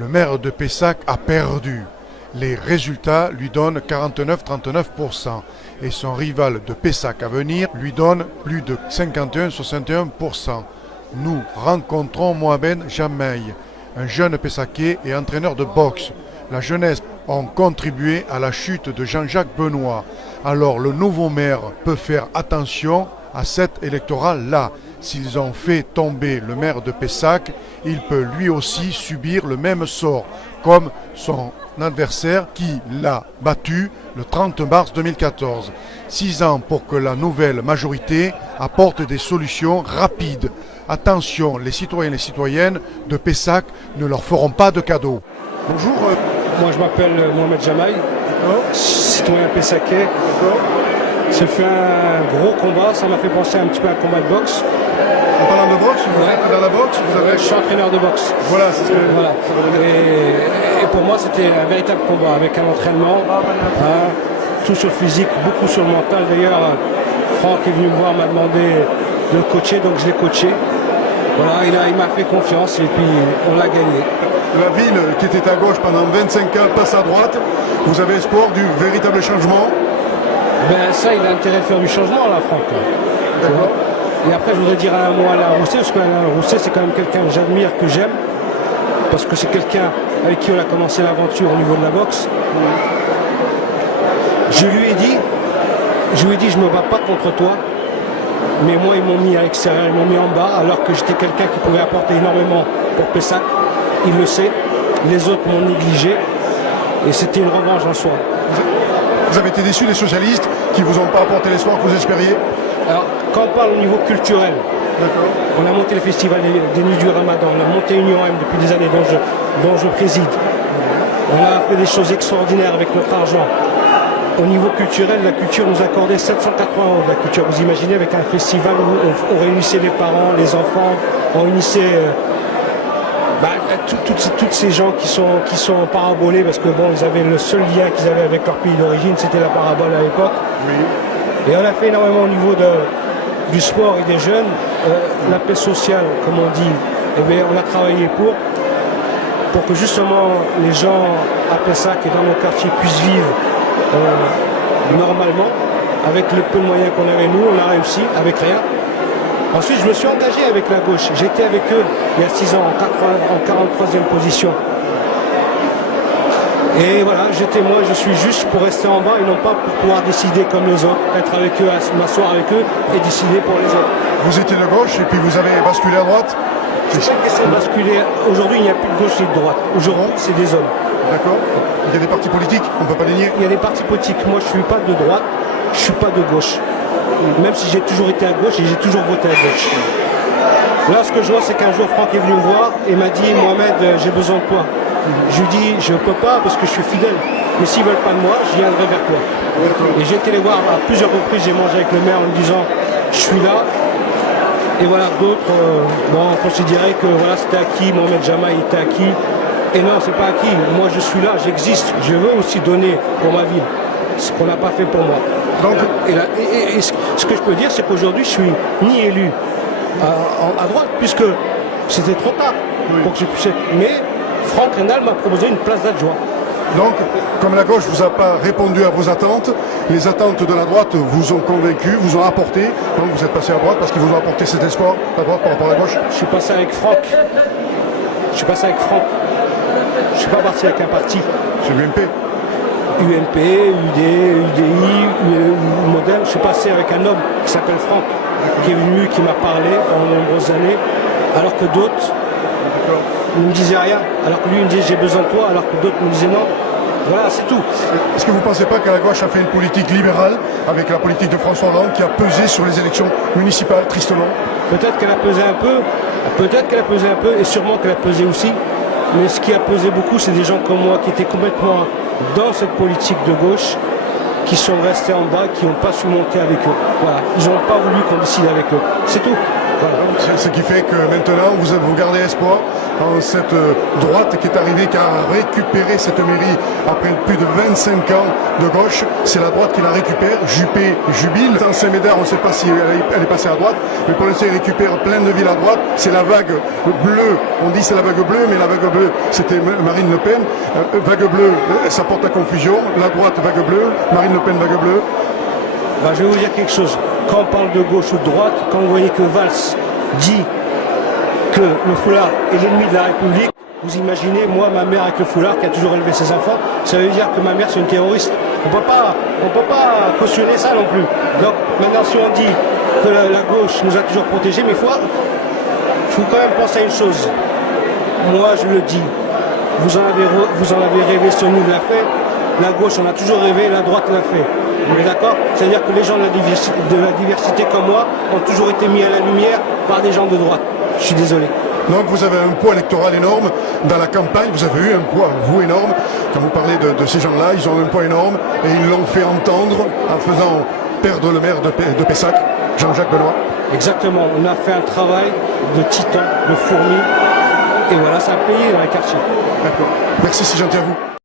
Le maire de Pessac a perdu. Les résultats lui donnent 49-39% et son rival de Pessac à venir lui donne plus de 51-61%. Nous rencontrons Mohamed Jamaï, un jeune Pessacais et entraîneur de boxe. La jeunesse ont contribué à la chute de Jean-Jacques Benoît. Alors le nouveau maire peut faire attention à cet électorat-là. S'ils ont fait tomber le maire de Pessac, il peut lui aussi subir le même sort, comme son adversaire qui l'a battu le 30 mars 2014. 6 ans pour que la nouvelle majorité apporte des solutions rapides. Attention, les citoyens et les citoyennes de Pessac ne leur feront pas de cadeaux. Bonjour, moi je m'appelle Mohamed Jamaï, citoyen pessacais. J'ai fait un gros combat, ça m'a fait penser un petit peu à un combat de boxe. En parlant de boxe, vous êtes dans la boxe, Je suis entraîneur de boxe. Voilà, c'est ce que... Voilà. Et pour moi, c'était un véritable combat avec un entraînement, tout sur le physique, beaucoup sur le mental. D'ailleurs, Franck est venu me voir, m'a demandé de le coacher, donc je l'ai coaché. Voilà, il m'a fait confiance et puis on l'a gagné. La ville qui était à gauche pendant 25 ans passe à droite. Vous avez espoir du véritable changement? Ben ça, il a intérêt de faire du changement là, Franck. D'accord. Et après, je voudrais dire un mot à Alain Rousset, parce qu'Alain Rousset, c'est quand même quelqu'un que j'admire, que j'aime, parce que c'est quelqu'un avec qui on a commencé l'aventure au niveau de la boxe. Je lui ai dit, je me bats pas contre toi, mais moi, ils m'ont mis à l'extérieur, ils m'ont mis en bas, alors que j'étais quelqu'un qui pouvait apporter énormément pour Pessac. Il le sait, les autres m'ont négligé, et c'était une revanche en soi. Vous avez été déçu des socialistes qui vous ont pas apporté l'espoir que vous espériez? Alors, quand on parle au niveau culturel, on a monté le festival des Nuits du Ramadan, on a monté Union M depuis des années dont je préside. On a fait des choses extraordinaires avec notre argent. Au niveau culturel, la culture nous accordait 780 € de la culture. Vous imaginez, avec un festival où on réunissait les parents, les enfants, on réunissait toutes ces gens qui sont parabolés, parce que bon, ils avaient le seul lien qu'ils avaient avec leur pays d'origine, c'était la parabole à l'époque. Oui. Et on a fait énormément au niveau du sport et des jeunes. La paix sociale, comme on dit, eh bien, on a travaillé pour que justement les gens à Pessac et dans nos quartiers puissent vivre normalement, avec le peu de moyens qu'on avait nous, on a réussi avec rien. Ensuite, je me suis engagé avec la gauche. J'étais avec eux il y a 6 ans, en 43e position. Et voilà, je suis juste pour rester en bas et non pas pour pouvoir décider comme les autres, être avec eux, m'asseoir avec eux et décider pour les autres. Vous étiez de gauche et puis vous avez basculé à droite? C'est ça qui s'est basculé. Aujourd'hui, il n'y a plus de gauche et de droite. Aujourd'hui, c'est des hommes. D'accord. Il y a des partis politiques, on ne peut pas les nier. Il y a des partis politiques. Moi, je ne suis pas de droite, je ne suis pas de gauche. Même si j'ai toujours été à gauche et j'ai toujours voté à gauche. Là, ce que je vois, c'est qu'un jour, Franck est venu me voir et m'a dit, Mohamed, j'ai besoin de toi. Je lui dis, je ne peux pas parce que je suis fidèle. Mais s'ils ne veulent pas de moi, je viendrai vers toi. Et j'ai été les voir à plusieurs reprises, j'ai mangé avec le maire en me disant, je suis là. Et voilà, d'autres, on considérait que voilà, c'était acquis, Mohamed Jamaï était acquis. Et non, c'est pas acquis. Moi, je suis là, j'existe. Je veux aussi donner pour ma ville, ce qu'on n'a pas fait pour moi. Donc, et ce que je peux dire, c'est qu'aujourd'hui, je suis ni élu à droite, puisque c'était trop tard pour que je puisse être. Mais Franck Reynal m'a proposé une place d'adjoint. Donc, comme la gauche ne vous a pas répondu à vos attentes, les attentes de la droite vous ont convaincu, vous ont apporté, donc vous êtes passé à droite parce qu'ils vous ont apporté cet espoir, la droite par rapport à la gauche? Je suis passé avec Franck. Je suis pas parti avec un parti. C'est l'UMP. UMP, UD, UDI, Modem. Je suis passé avec un homme qui s'appelle Franck, qui est venu, qui m'a parlé pendant de nombreuses années, alors que d'autres ne me disaient rien. Alors que lui, il me disait j'ai besoin de toi, alors que d'autres me disaient non. Voilà, c'est tout. Est-ce que vous ne pensez pas que la gauche a fait une politique libérale avec la politique de François Hollande qui a pesé sur les élections municipales, tristement? Peut-être qu'elle a pesé un peu, et sûrement qu'elle a pesé aussi. Mais ce qui a pesé beaucoup, c'est des gens comme moi qui étaient complètement dans cette politique de gauche, qui sont restés en bas, qui n'ont pas su monter avec eux. Voilà. Ils n'ont pas voulu qu'on décide avec eux. C'est tout. Voilà. Ce qui fait que maintenant, vous gardez espoir en cette droite qui est arrivée, qui a récupéré cette mairie après plus de 25 ans de gauche. C'est la droite qui la récupère. Juppé jubile. Dans Saint-Médard, on ne sait pas si elle est passée à droite, mais pour l'instant, il récupère plein de villes à droite. C'est la vague bleue. On dit c'est la vague bleue, mais la vague bleue, c'était Marine Le Pen. Vague bleue, ça porte à confusion. La droite, vague bleue. Marine Le Pen, vague bleue. Ben, je vais vous dire quelque chose. Quand on parle de gauche ou de droite, quand vous voyez que Valls dit que le foulard est l'ennemi de la République, vous imaginez, moi, ma mère avec le foulard qui a toujours élevé ses enfants, ça veut dire que ma mère c'est une terroriste. On peut pas cautionner ça non plus. Donc maintenant, si on dit que la gauche nous a toujours protégés, mais il faut quand même penser à une chose. Moi, je le dis, vous en avez rêvé, Sony l'a fait, la gauche on a toujours rêvé, la droite l'a fait. Vous êtes d'accord? C'est-à-dire que les gens de la diversité comme moi ont toujours été mis à la lumière par des gens de droite. Je suis désolé. Donc vous avez un poids électoral énorme dans la campagne, vous avez eu un poids, vous, énorme. Quand vous parlez de ces gens-là, ils ont un poids énorme et ils l'ont fait entendre en faisant perdre le maire de Pessac, Jean-Jacques Benoît. Exactement, on a fait un travail de titan, de fourmi, et voilà, ça a payé dans les quartiers. D'accord. Merci, c'est gentil à vous.